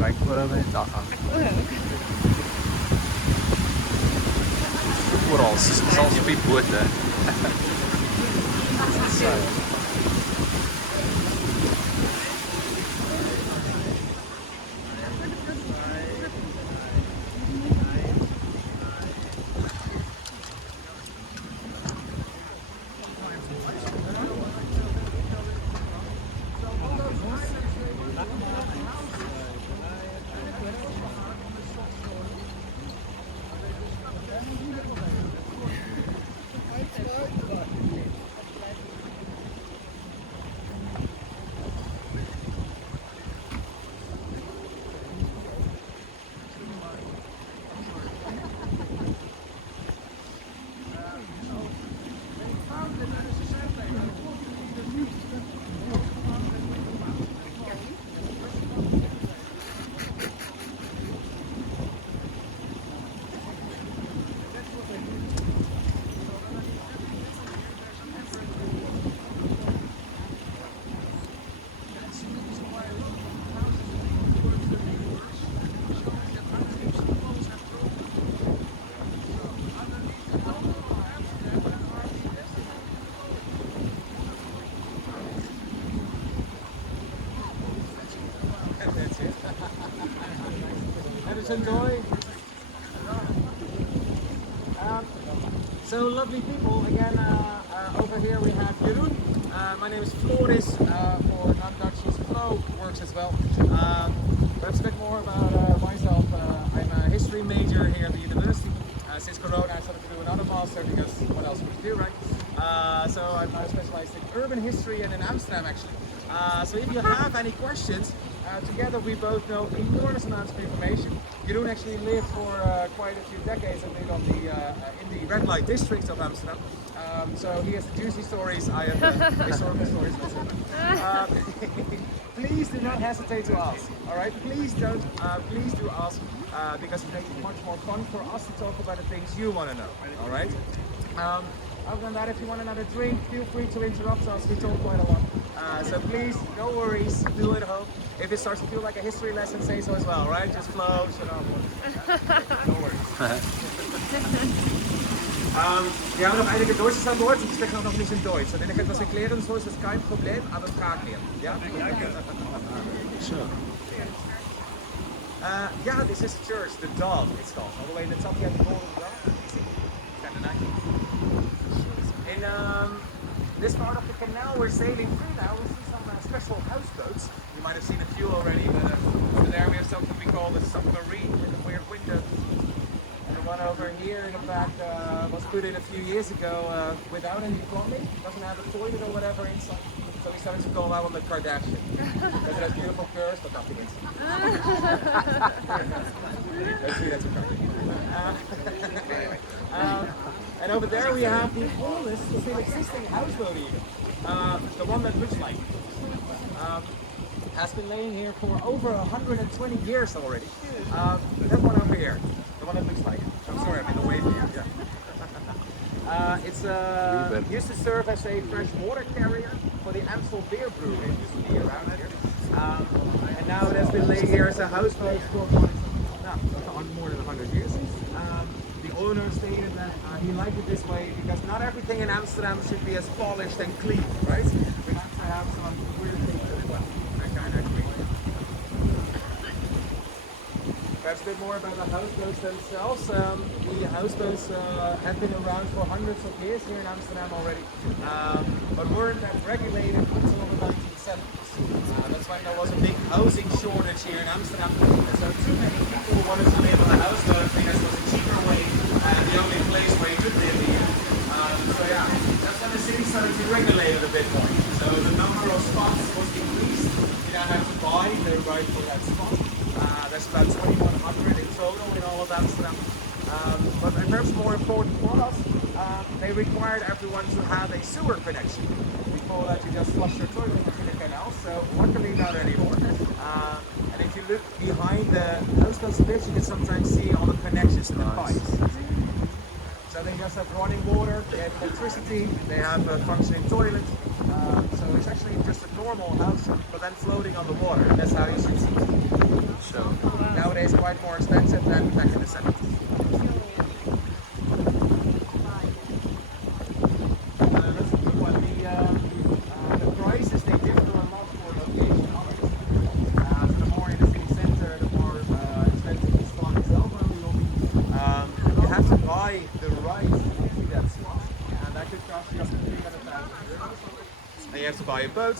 krijg ik wel een dag aan. Vooral, zelfs op die boten. Enjoy. So lovely people again. Over here we have Jeroen. My name is Floris. For non-Dutch, Flo works as well. Perhaps a bit more about myself. I'm a history major here at the university. Since Corona, I started to do another master because what else would you do, right? So I'm now specialized in urban history and in Amsterdam actually. So if you have any questions, together we both know enormous amounts of information. Jeroen actually lived for quite a few decades in the red light districts of Amsterdam. So he has the juicy stories, I have the historical stories. Please do not hesitate to ask, alright? Please do ask because it makes it much more fun for us to talk about the things you want to know, alright? Other than that, if you want another drink, feel free to interrupt us, we talk quite a lot. So please, no worries, do it at home. If it starts to feel like a history lesson, say so as well, right? Just flow, shut up. No worries. Wir haben noch einige Deutsches an Bord, ich spreche auch noch nicht in Deutsch. Wenn ich etwas erklären soll, ist das kein Problem, aber frag mir. Ja? Sure. Yeah, this is church, the Dog, it's called. All the way in the top, you have the golden dog. Kind of nice. In this part of the canal we're sailing through now, we see some special houseboats. You might have seen a few already, but over there we have something we call the submarine with a weird window. And the one over here in the back was put in a few years ago without any plumbing, doesn't have a toilet or whatever inside. So we started to call that one the Kardashian. Because it has beautiful curves, but nothing inside. Let's see, that's a Kardashian. And over there we have the oldest still existing houseboat even. The one that looks like it. Has been laying here for over 120 years already. That one over here, the one that looks like it. I'm sorry, I'm in the way for you. Yeah. It's used to serve as a fresh water carrier for the Amstel beer brewery. It used to be around here. And now it has been laying here as a houseboat for more than 100 years. The owner stated that he liked it this way because not everything in Amsterdam should be as polished and clean, right? We have to have some weird things as well. That kind of clean. Perhaps a bit more about the houseboats themselves. The houseboats have been around for hundreds of years here in Amsterdam already, but weren't that regulated until the 1970s. That's when there was a big housing shortage here in Amsterdam, and so too many people wanted to live on a houseboat because it was a cheaper way and the only place where you could live here. So yeah, that's when the city started to regulate it a bit more. So the number of spots was increased. You now have to buy the right for that spot. There's about 2,100 in total in all of Amsterdam. But perhaps more important for us, they required everyone to have a sewer connection. Before that you just flush your toilet into the canal, so luckily not anymore. And if you look behind the houseboats bridge, you can sometimes see all the connections to the pipes. So they just have running water, they have electricity, they have a functioning toilet. So it's actually just a normal house, but then floating on the water. That's how you should see it. Sure. quite more expensive than back in the 70s. That's a good one. The prices, they differ a lot for location. So the more in the city center, the more expensive the slot itself will be. You have to buy the rights to that slot, and that could cost you up to 300,000 euros. And you have to buy a boat,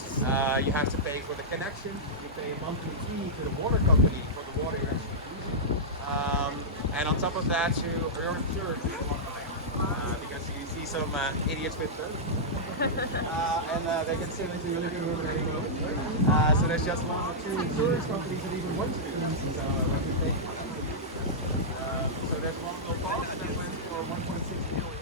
you have to pay for the connection, you pay a monthly fee to the water company for the water you're actually using. And on top of that, you're insured because you see some idiots with boats. And they can sail into your living room at any moment. So there's just one or two insurance companies that even want to do that. So what you think? So there's one little box that went for 1.6 million.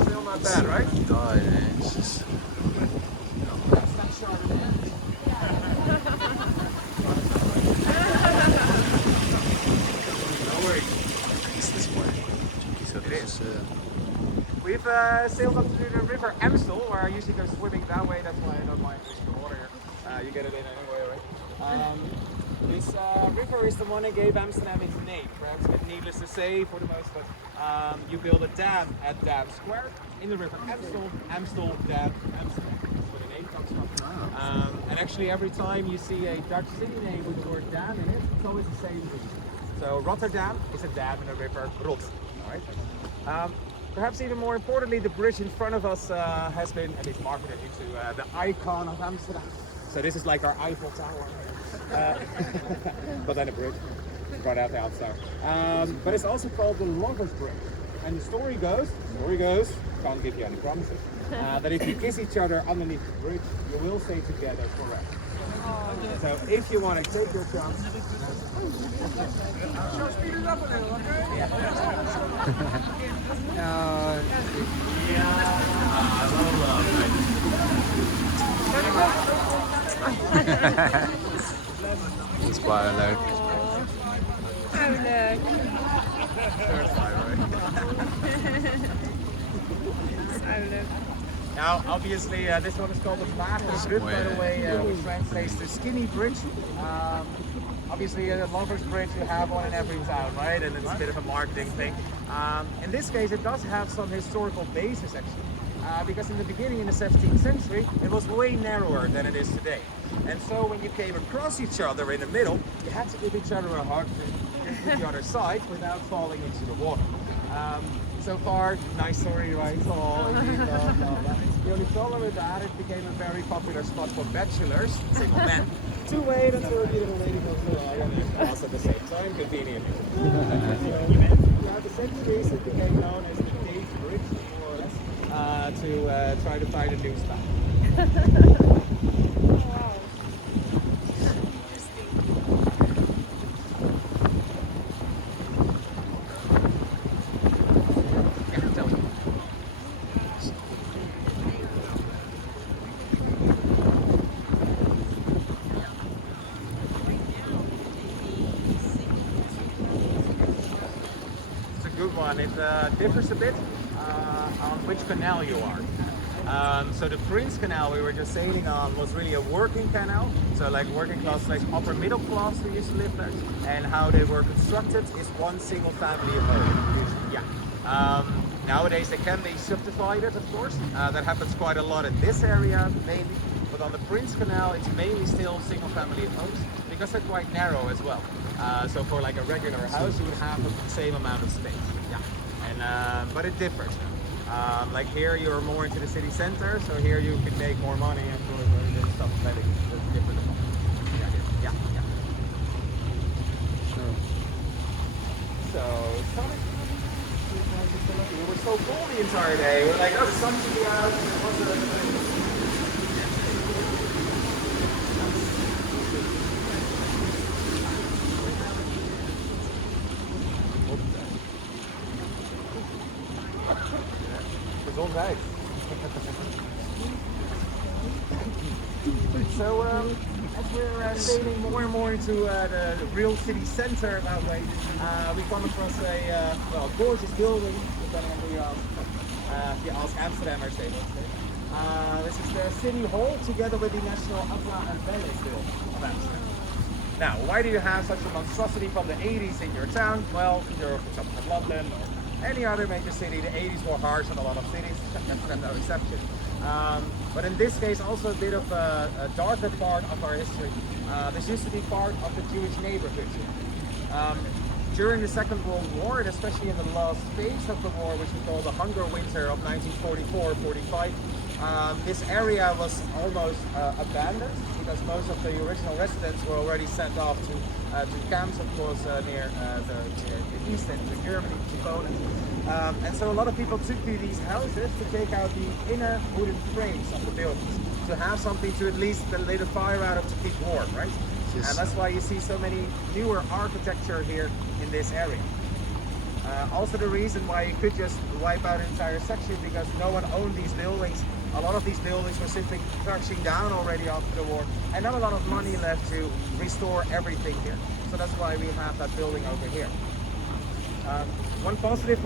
Still not bad, right? We've sailed up to the river Amstel, where I usually go swimming that way. That's why I don't mind fishing the water here. You get it in anyway, right? This river is the one that gave Amsterdam its name. Perhaps a bit needless to say for the most, but you build a dam at Dam Square in the river Amstel. Amstel Dam Amsterdam. That's where the name comes from. And actually, every time you see a Dutch city name with the word dam in it, it's always the same reason. So Rotterdam is a dam in the river Rot. All right. Perhaps even more importantly, the bridge in front of us has been at least marketed into the icon of Amsterdam. So this is like our Eiffel Tower, but then a bridge right out the outside. But it's also called the Lovers Bridge. And the story goes, can't give you any promises, that if you kiss each other underneath the bridge, you will stay together forever. So if you want to take your chance, speed it up a little, okay? Dat is wel leuk. Oh, leuk. So leuk. Now, obviously, this one is called the Maagdenbrug, by the way, which translates to skinny bridge. Obviously, a Lovers Bridge, you have one in every town, right? And it's a bit of a marketing thing. In this case, it does have some historical basis, actually. Because in the beginning, in the 17th century, it was way narrower than it is today. And so when you came across each other in the middle, you had to give each other a hug to the other side without falling into the water. So far, nice story, right? So, the only problem with that, it became a very popular spot for bachelors, single men, to wait until a beautiful lady comes along and you cross at the same time, conveniently. Throughout the centuries, it became known as the Date Bridge, more or less, to try to find a new spot. Good one. It differs a bit on which canal you are. So the Prince Canal we were just sailing on was really a working canal, so like working class, like upper middle class who used to live there. And how they were constructed is one single family home. Yeah. Nowadays they can be subdivided, of course. That happens quite a lot in this area mainly, but on the Prince Canal it's mainly still single family homes because they're quite narrow as well. So for like a regular house, you would have the same amount of space. Yeah, and but it differs. Like here, you're more into the city center, so here you can make more money and stuff like that. Different. Yeah. Sure. So, we were so cool the entire day. We were like, oh, the sun should be out. Gezondheid. So, as we're fading more and more into the real city center that way, we come across a well, gorgeous building, depending on who you ask. If you ask Amsterdammers, they will say. This is the City Hall together with the National Opera and Ballet Theatre of Amsterdam. Now, why do you have such a monstrosity from the 80s in your town? Well, if you're, for example, from London or any other major city, the 80s were harsh in a lot of cities, Amsterdam no exception. But in this case, also a bit of a darker part of our history. This used to be part of the Jewish neighborhood here. During the Second World War, and especially in the last phase of the war, which we call the Hunger Winter of 1944-45, this area was almost abandoned because most of the original residents were already sent off to camps, of course, near the east end of Germany, to Poland. And so a lot of people took to these houses to take out the inner wooden frames of the buildings, to have something to at least lit a fire out of to keep warm, right? Yes. And that's why you see so many newer architecture here in this area. Also the reason why you could just wipe out an entire section, because no one owned these buildings. A lot of these buildings were simply crashing down already after the war, and not a lot of money left to restore everything here. So that's why we have that building over here. One positive